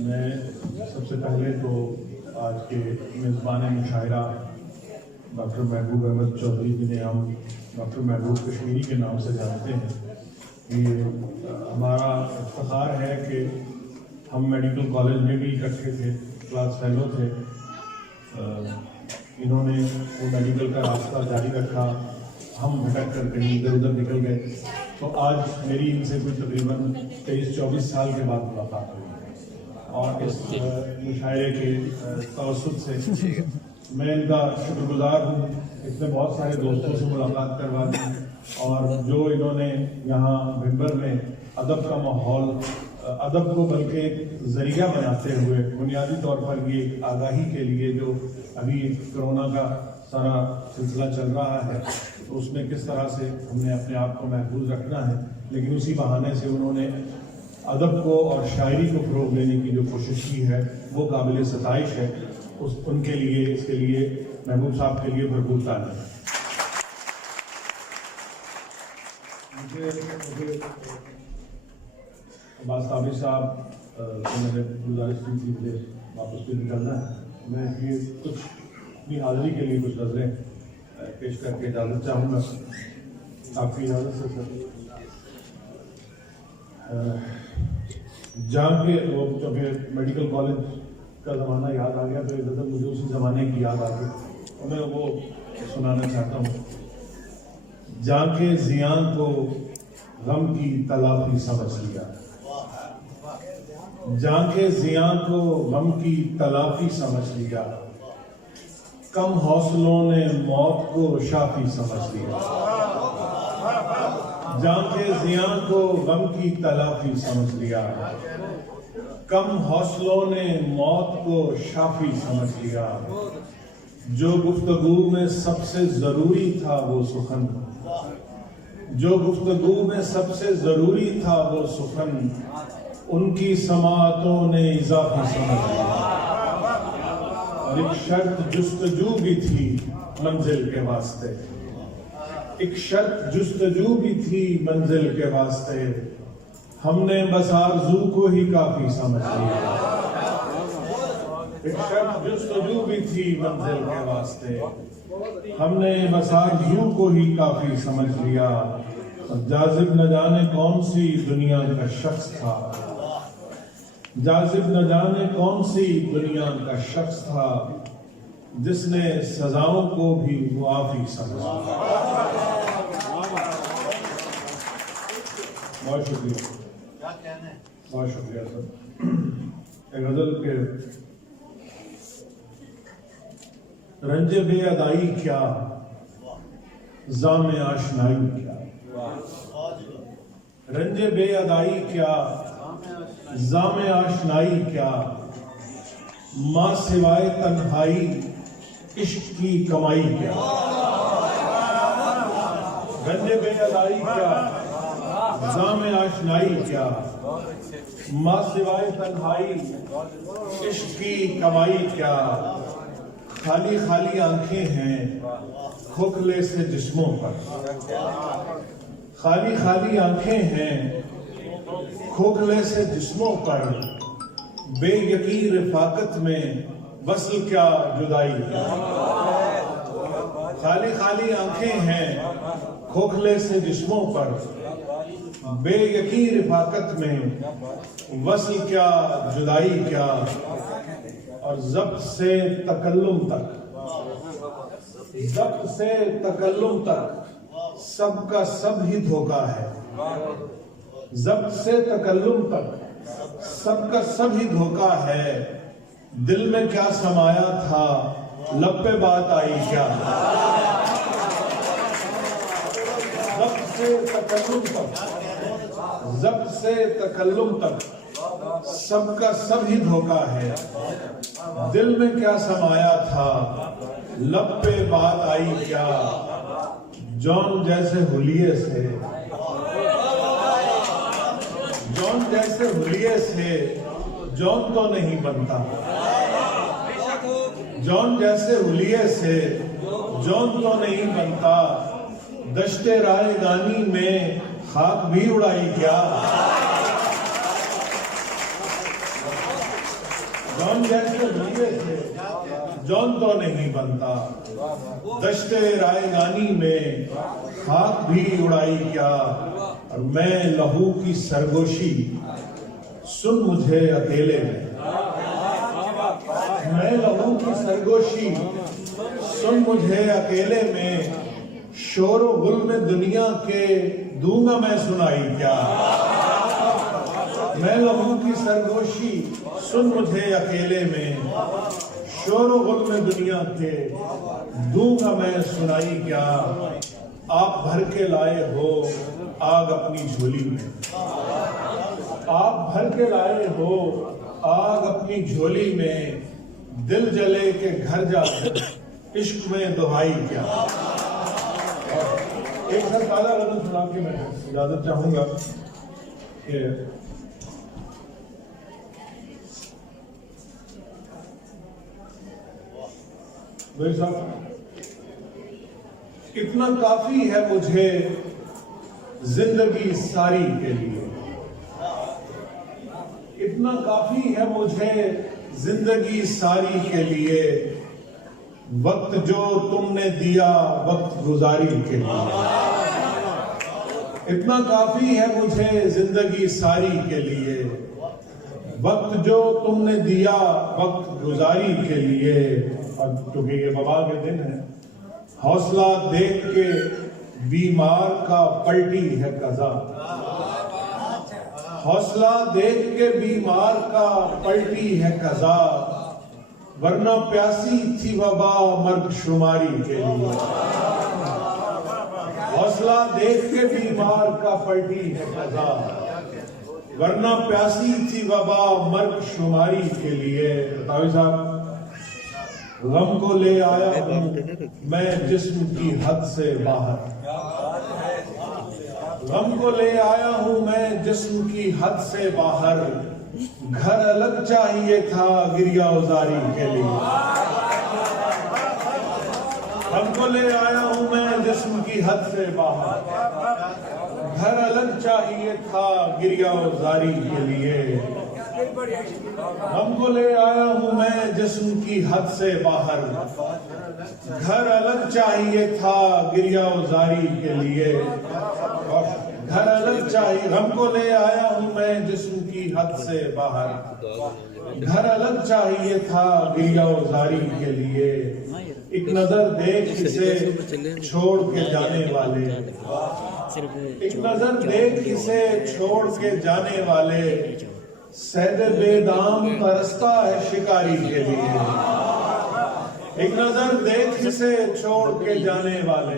मैं सबसे पहले तो आज के मेज़बान मुशायरा डॉक्टर महबूब अहमद चौधरी जिन्हें हम डॉक्टर महबूब कश्मीरी के नाम से जानते हैं, ये हमारा इफ्तिखार है कि हम मेडिकल कॉलेज में भी इकट्ठे थे, क्लास फेलो थे। इन्होंने वो मेडिकल का रास्ता जारी रखा, हम भटक कर कहीं इधर उधर निकल गए। तो आज मेरी इनसे कोई तकरीबन 23-24 साल के बाद मुलाकात हुई और इस मुशायरे के तवस्सुत से मैं इनका शुक्रगुजार हूँ। इसने बहुत सारे दोस्तों से मुलाकात करवा दी और जो इन्होंने यहाँ मिंबर में अदब का माहौल, अदब को बल्कि एक जरिया बनाते हुए बुनियादी तौर पर ये आगाही के लिए जो अभी कोरोना का सारा सिलसिला चल रहा है तो उसमें किस तरह से हमने अपने आप को महफूज रखना है, लेकिन उसी बहाने से उन्होंने अदब को और शायरी को फ़रोग़ देने की जो कोशिश की है वो काबिल सताइश है। उनके लिए, इसके लिए महबूब साहब के लिए भरपूर तारीफ़। मुझे अब्बास साबिर साहब से मैंने गुजारिश की थी, मुझे वापस भी निकलना है। मैं ये कुछ अपनी हाज़िरी के लिए कुछ नज़रें पेश करके इजाज़त चाहूँगा, आपकी इजाज़त से सर। जहाँ के वो जब मेडिकल कॉलेज का ज़माना याद आ गया तो एक गज़ल मुझे उसी ज़माने की याद आ गई और मैं वो सुनाना चाहता हूँ। जहाँ के ज़ियान को गम की तलाफी समझ लिया, जहाँ के ज़ियान को गम की तलाफी समझ लिया, कम हौसलों ने मौत को शाफी समझ लिया। जहाँ के ज़ियान को गम की तलाफी समझ लिया, कम हौसलों ने मौत को शाफी समझ लिया। जो गुफ्तगू में सबसे जरूरी था वो सुखन, जो गुफ्तगू में सबसे जरूरी था वो सुखन, उनकी समाअतों ने इजाफी समझ लिया। और एक शर्त जुस्तजू भी थी मंजिल के वास्ते, एक शर्त जुस्तजू भी थी मंजिल के वास्ते, हमने बस आरज़ू को ही काफी समझ लिया। एक शर्त जुस्तजू भी थी मंजिल के वास्ते, हमने बस आरज़ू को ही काफी समझ लिया। और जाजिब न जाने कौन सी दुनिया का शख्स था, जाजिब न जाने कौन सी दुनिया का शख्स था, जिसने सजाओं को भी मुआफी समझा। बहुत शुक्रिया, बहुत शुक्रिया सर। एक गजल के रंजे बेअदाई क्या, जामे आशनाई क्या, रंजे बेअदाई क्या, जामे आशनाई क्या, माँ सिवाय तन्हाई इश्क की कमाई क्या। रंजे बेअदाई क्या, जामे आशनाई क्या, माँ सिवाय तन्हाई इश्क की कमाई क्या। खाली खाली आंखें हैं खोखले से जिस्मों पर, खाली खाली आंखें हैं खोखले से जिस्मों पर, बेयकीन रफाकत में वस्ल क्या जुदाई क्या। खाली खाली आंखें हैं खोखले से जिस्मों पर, बेयकीन रफाकत में वस्ल क्या जुदाई क्या। और ज़ब्त से तकल्लुम तक, ज़ब्त से तकल्लुम तक सबका सब ही धोखा है। ज़ब्त से तकल्लुम तक सबका सब ही धोखा है, दिल में क्या समाया था लब पे बात आई क्या। ज़ब्त से तकल्लुम तक, ज़ब्त से तकल्लुम तक सबका सब ही धोखा है, दिल में क्या समाया था लब पे बात आई क्या। जौन जैसे हुलिये से, जौन जैसे हुलिये से जौन तो नहीं बनता, जौन जैसे हुलिये से जौन तो नहीं बनता, दश्ते राय गानी में खाक भी उड़ाई क्या। जौन जैसे बंदे थे जौन तो नहीं बनता, दश्ते रायगानी में खाक भी उड़ाई क्या, और मैं लहू की सरगोशी सुन मुझे अकेले में। मैं लहू की सरगोशी सुन मुझे अकेले में, शोरो गुल में दुनिया के दूंगा मैं सुनाई क्या। मैं लहू की सरगोशी सुन मुझे अकेले में, शोरो गुल में दुनिया के दूंगा मैं सुनाई क्या। आप भर के लाए हो आग अपनी झोली में, आप भर के लाए हो आग अपनी झोली में, दिल जले के घर जाकर इश्क में दुहाई क्या। एक सर ताजा गजल सुना के मैं इजाजत चाहूंगा कि भाई साहब, इतना काफी है मुझे जिंदगी सारी के लिए, इतना काफी है मुझे जिंदगी सारी के लिए, वक्त जो तुमने दिया वक्त गुजारी के लिए। इतना काफी है मुझे जिंदगी सारी के लिए, वक्त जो तुमने दिया वक्त गुजारी के लिए। और क्योंकि ये वबा के दिन है, हौसला देख के बीमार का पलटी है कज़ा, हौसला देख के बीमार का पलटी है कज़ा, वरना प्यासी थी वबा मर्द शुमारी के लिए। हौसला देख के बीमार का पलटी है कज़ा, वरना प्यासी थी वबा मर्द शुमारी के लिए। तावी साहब, गम को ले आया हूं मैं जिस्म की हद से बाहर, गम को ले आया हूं मैं जिस्म की हद से बाहर, घर अलग चाहिए था गिरिया उजारी के लिए। गम को ले आया हूं मैं जिस्म की हद से बाहर, घर अलग चाहिए था गिरिया उजारी के लिए। हमको ले आया हूं मैं जिस्म की हद से बाहर, घर अलग चाहिए था गिरिया उजारी के लिए। घर अलग चाहिए, हमको ले आया हूं मैं जिस्म की हद से बाहर, घर अलग चाहिए था गिरिया उजारी के लिए। एक नजर देख इसे छोड़ के जाने वाले, एक नजर देख इसे छोड़ के जाने वाले, सैद बेदाम तरसता है शिकारी के लिए। एक नजर देख इसे छोड़ के जाने वाले,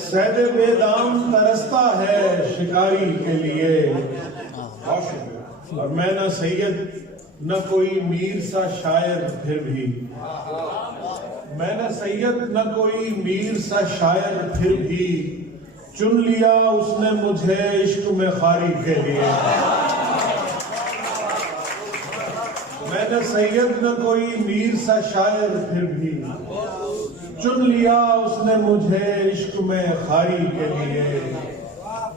सैद बेदाम तरसता है शिकारी के लिए। और मैं न सैयद न कोई मीर सा शायर फिर भी, मैं न सैयद न कोई मीर सा शायर फिर भी, चुन लिया उसने मुझे इश्क में खारी के लिए। मैं न सैयद न कोई मीर सा शायर फिर भी, चुन लिया उसने मुझे इश्क में खारी के लिए।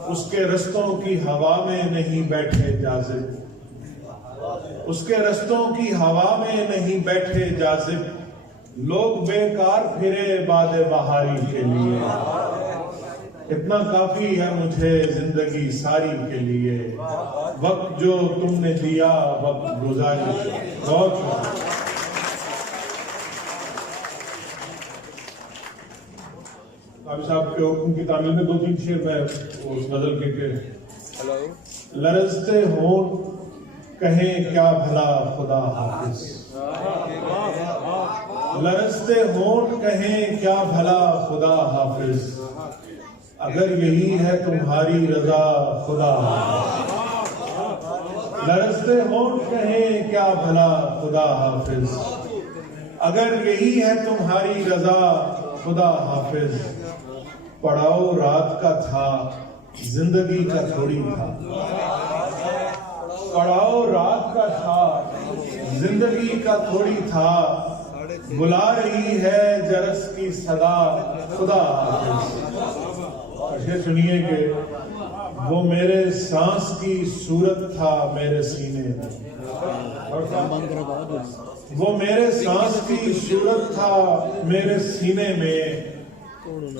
उसके रस्तों की हवा में नहीं बैठे जाज़िब, उसके रस्तों की हवा में नहीं बैठे जाज़िब, लोग बेकार फिरे बादे बहारी के लिए। इतना काफी है मुझे जिंदगी सारी के लिए, वक्त जो तुमने दिया वक्त गुजारी। बहुत काफी साहब के हुक्म की तामील में 2-3 शेर मैं उस गजल के लरजते होंठ कहें क्या भला खुदा हाफिज, लरजते होंठ कहें क्या भला खुदा हाफिज, अगर यही है तुम्हारी रजा खुदा हाफिज। लरजते होंठ कहें क्या भला खुदा हाफिज, अगर यही है तुम्हारी रजा खुदा हाफिज। पड़ाव रात का था जिंदगी का थोड़ी था, पड़ाव रात का था जिंदगी का थोड़ी था, बुला रही है जरस की सदा खुदा हाफिज। अच्छे सुनिए कि वो मेरे सांस की सूरत था मेरे सीने में, वो मेरे सांस की सूरत था मेरे सीने में,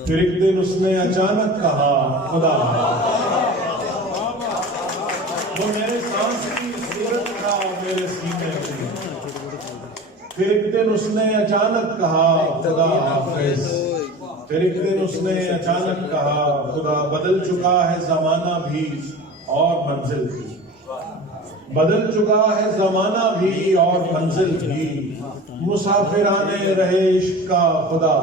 फिर एक दिन उसने अचानक कहा खुदा। वो मेरे सांस की सूरत था मेरे सीने में, फिर एक दिन उसने अचानक कहा खुदा हाफिज। फिर एक दिन उसने अचानक कहा खुदा। बदल चुका है जमाना भी और मंजिल भी, बदल चुका है जमाना भी और मंजिल भी, मुसाफिराने रहे इश्क का खुदा।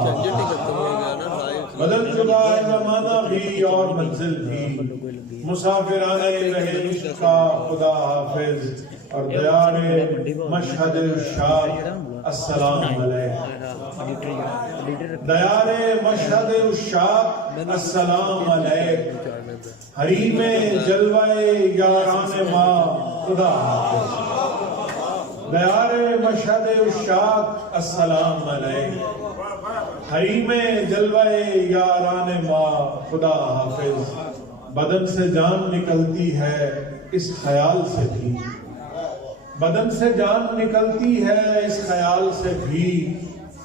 बदल चुका है जमाना भी और मंजिल भी, मुसाफिराने रहे इश्क का खुदा हाफिज। और दयारे मशहद उशाक अस्सलाम अलैक, दयारे मशहद उशाक अस्सलाम अलैक, हरीमे जलवाए याराने माँ खुदा हाफिज। दयारे मशहद उशाक अस्सलाम अलैक, हरीमे जलवाए याराने माँ खुदा हाफिज। बदन से जान निकलती है इस ख्याल से भी, बदन से जान निकलती है इस ख्याल से भी,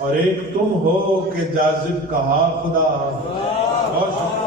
और एक तुम हो के जाजिब कहा खुदा। बहुत